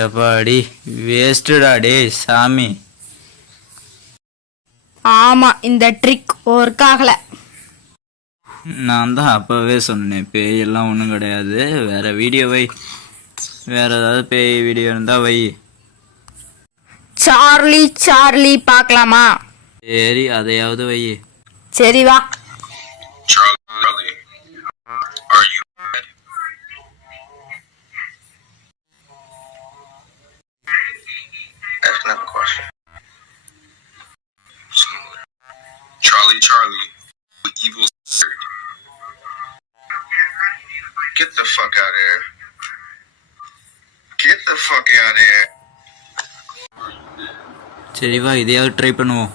எப்பாடி வேஸ்ட்டுடா டேய் சாமி. ஆமா, இந்த ட்ரிக் ஒர்க் ஆகல. நான் தான் அப்பவே சொன்னேன் பேய் எல்லாம் ஒன்றும் கிடையாது. வேற வீடியோ வை, வேற ஏதாவது பேய் வீடியோ இருந்தா வை. சார்லி சார்லி பார்க்கலாமா? சரி அதையாவது வை. சரி வா. Charlie, are you mad? That's not a question. Charlie, evil spirit. Get the fuck out of here. Get the fuck out of here. சரி வா இதையாவது ட்ரை பண்ணுவோம்.